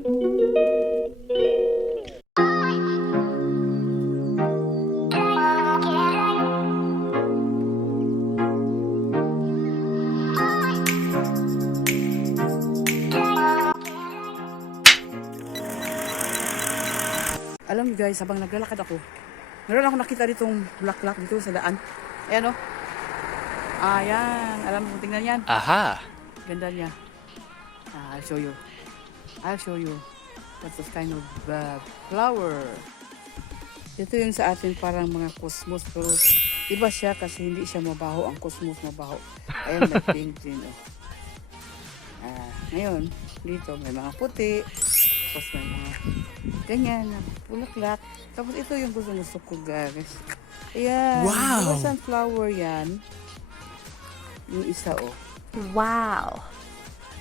Alam niyo guys, habang naglalakad ako, meron ako nakita ditong bulaklak dito sa daan. Ayan o. Ayan. Alam mo, tingnan yan. Aha! Ganda niya. I'll show you. I'll show you. What's this kind of flower? Ito yung sa atin parang mga cosmos. Pero iba siya kasi hindi siya mabaho. Ang cosmos mabaho. Ayan, may pink din. Oh. Ngayon, dito may mga puti. Tapos may mga ganyan na bulaklak. Tapos ito yung gusto ko guys. Ayan. Wow! Diba sunflower yan? Yung isa oh. Wow!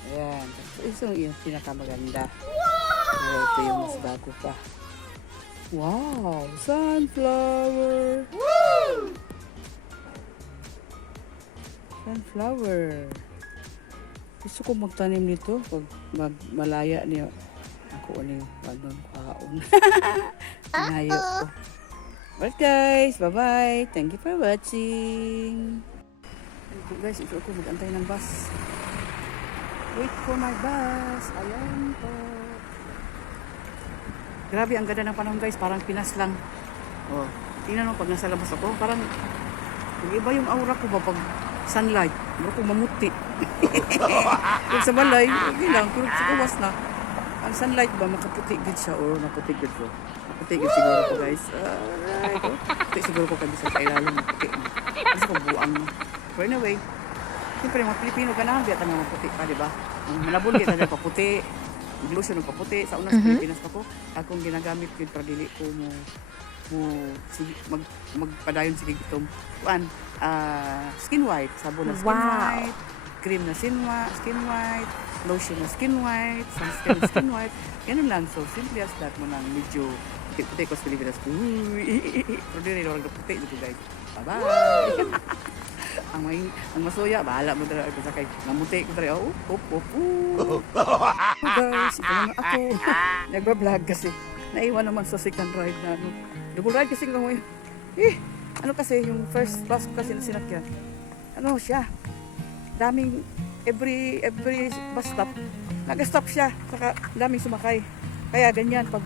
Ayan. Tapos ito yung pinakamaganda. Wow! Ito yung mas bago pa. Wow! Sunflower! Woo! Sunflower. Gusto ko magtanim nito pag malaya niya. Ako ano yung kaon. Nayo ko. Well guys, bye-bye. Thank you for watching. Guys, ito ako mag-antay ng bus. Wait for my bus. Ayan po. Grabe, ang ganda ng panahon guys. Parang Pinas lang. Oh, tingnan mo pag nasa labas ako. Parang iba yung aura ko ba pag sunlight. Bro ko mamuti. Kung sa balay, okay lang. Pero sa kawas na. Ang sunlight ba, makaputi gid siya or naputi gid ko. Naputi gid siguro ko guys. Alright. Puti siguro ko kasi sa ilalim. Naputi. Kasi ko buang. But anyway, siyempre mga Pilipino ganahan biya tayo maputi pa, di ba? Malabon kita na paputi. Lotion ng paputi. Sa una sa Pilipinas pa ko, akong ginagamit yun para dili ko magpadayon sige itong skin white. Sabon na skin white. Cream na skin white. Lotion na skin white. Sunscreen na skin white. Ganun lang. So, simply as that mo nang medyo puti-puti ko sa Pilipinas. Pero di rin orang na puti dito guys. Bye-bye! ang masuya, bahala mo dara ako sakay. Namuti ko dara. Guys, ito naman ako. Nagba-vlog kasi. Naiwan naman sa second ride na ano. Double ride kasi lang mo yun. Ano kasi, yung first bus ko kasi na sinakyan. Ano siya? Daming, every bus stop, nag-stop siya. Saka daming sumakay. Kaya ganyan, pag,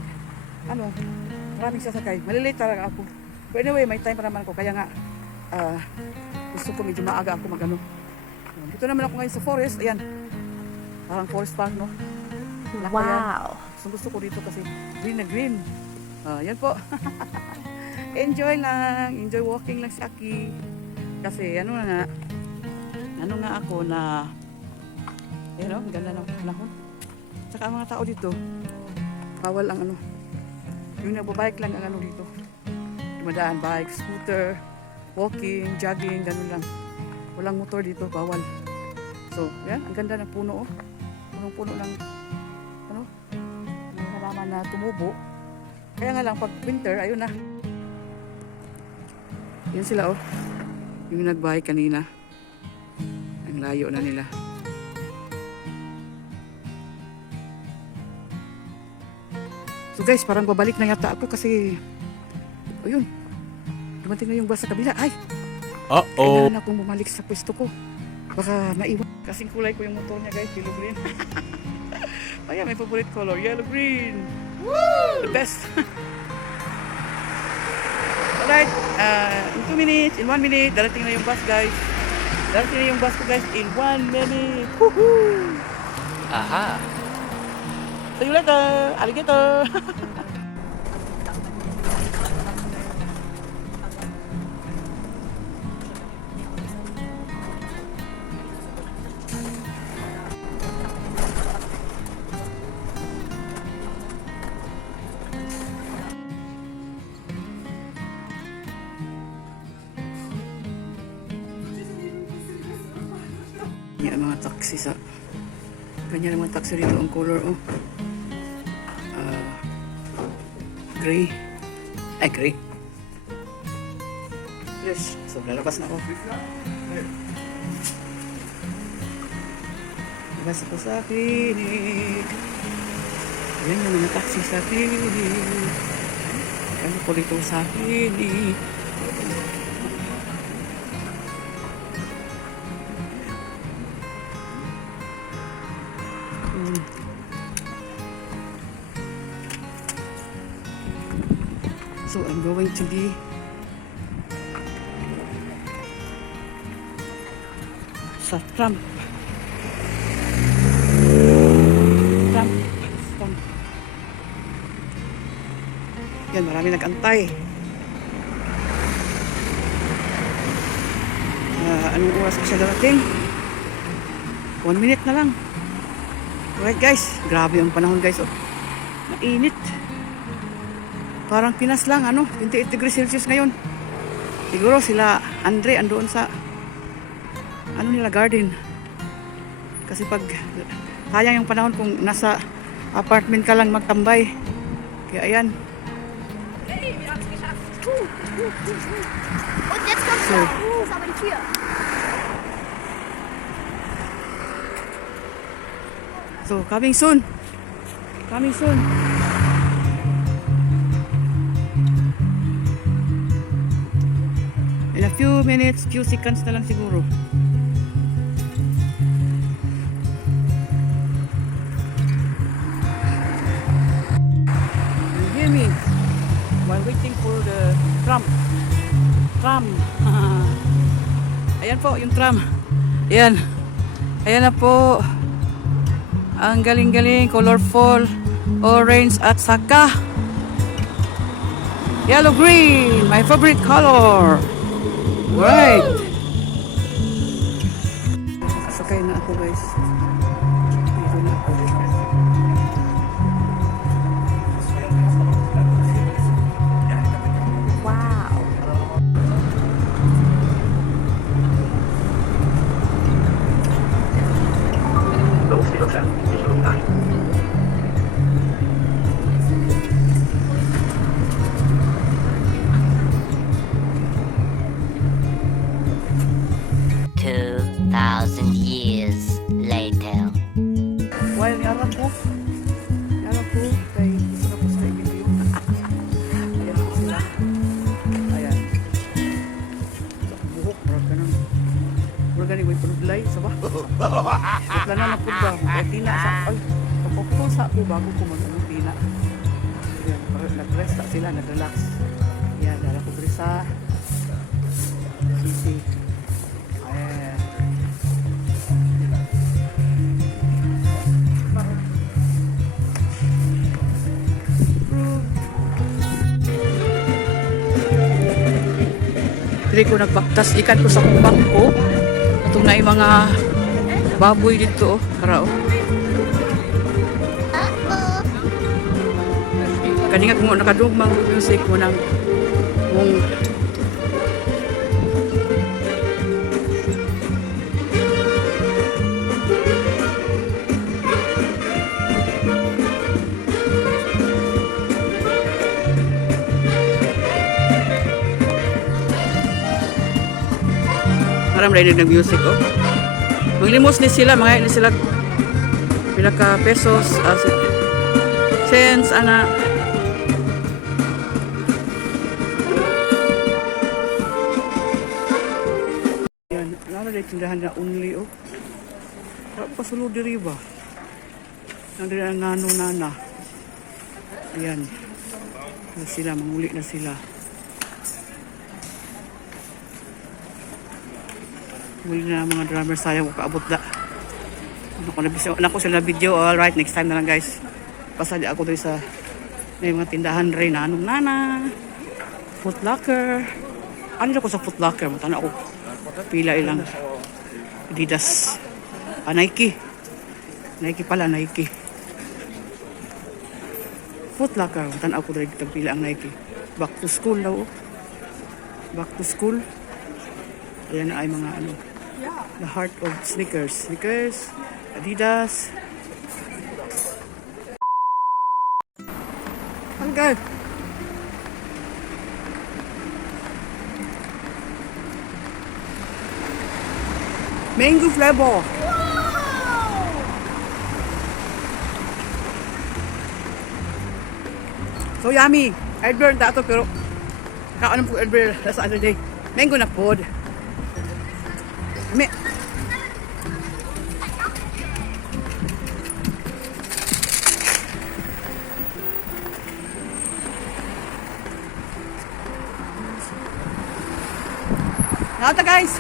maraming sasakay. Malilate talaga ako. But anyway, may time pa naman ako. Kaya nga, gusto ko medyo maaga ako mag-ano. Dito naman ako ngayon sa forest. Ayan. Parang forest park, no? Wow! Gusto ko dito kasi green na green. Yan po. Enjoy lang. Enjoy walking lang si Aki. Kasi ano nga ako na ang ganda ng panahon. Tsaka ang mga tao dito, bawal ang yung nagbabike lang ang dito. Dumadaan, bike, scooter, walking, jogging, ganun lang. Walang motor dito, bawal. So, yan, ang ganda ng puno, oh. Punong-puno ng halaman na tumubo. Kaya nga lang, pag winter, ayun na. Yan sila, oh. Yung nagbahay kanina. Ang layo na nila. So guys, parang babalik na yata ako kasi ayun, dumating na yung bus sa kabila. Ay! Kailangan akong bumalik sa pwesto ko. Baka maiwan. Kasing kulay ko yung motor niya guys, yellow green. Ayan, may favorite color, yellow green. Woo! The best. Alright, in 2 minutes, in 1 minute, darating na yung bus guys. Darating na yung bus ko guys in 1 minute. Woohoo! Aha! See you later, alligator! Yan ang mga taxi sa ganyan ang mga taxi dito ang color gray gray. Yes, so lalabas na ako. Labas ako sa clinic. Ayan yung mga taxi sa Pili. Ano po dito sa Pili. So I'm going to be sa Trump. Yan, marami nag-antay. Anong oras ko siya darating? 1 minute na lang. Alright guys, grabe ang panahon guys. Oh. Mainit. Parang Pinas lang, 28 degrees Celsius ngayon. Siguro sila Andre andoon sa nila garden. Kasi pag sayang yung panahon kung nasa apartment ka lang magtambay. Kaya ayan. Und jetzt kommt So. aber die Tür. So, coming soon. Coming soon. In a few minutes, few seconds na lang siguro. You hear me? While waiting for the tram. Tram. Ayan po, yung tram. Ayan. Ayan na po. Ang galing-galing, colorful, orange at saka yellow-green, my favorite color. Right. Sakay na ako guys. Dito na ako. Wow. Thousand years later. While niarap ko kay gusto na po sa review. Ayan po sila. Ayan. Buhok, marag ka nang. Marag ka may panudlay, saba. Utla na po ba? Ay, tina sa, ay, kapapul sa ako bago ko mag-anong tina. Ayan, nag-rest na sila, nag-relax. Ayan, dala ko brisa. Sisi. Ayan. Dili ko nagbaktas ikan ko sa kumbang ko. Itong na yung mga baboy dito. Karao. Kanina kung nakadugmang music mo ng mong maram rin ng music oh. Maglimos ni sila, mga ni sila pinaka pesos cents ana. Yan, nara rin tindahan na only oh. Pasulod diri ba? Nandun ang nano-nana. Ayan. Na sila, manguli na sila. Muli na mga drummer sayang ko kaabot da. Ako sila video. Alright, next time na lang guys. Pasali ako dito sa may mga tindahan rin na anong nana. Foot Locker. Ano ko sa Foot Locker? Matana ako. Pila ilang Adidas. Nike. Nike pala, Nike. Foot Locker. Matana ako dito pila ang Nike. Back to school daw. Back to school. Ayan na ay mga ano. The heart of sneakers. Sneakers, Adidas. Hanggang. Mango flavor. So yummy. I'd burn that pero kaanong po I'd burn last other day. Mango na pod. Me. Nata guys.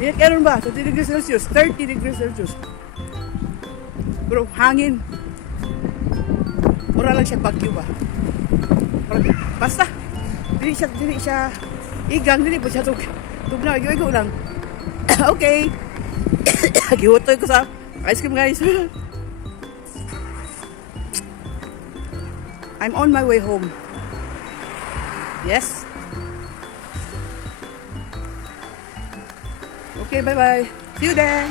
Init karon ba? 30 degrees Celsius. 30 degrees Celsius. Pero hangin. Mura lang siya bagyo ba? Basta. Dili siya igang, dili po siya tugnaw. Igo lang. Okay. Gihutoy ko sa ice cream guys. I'm on my way home. Yes. Okay, bye-bye. See you there.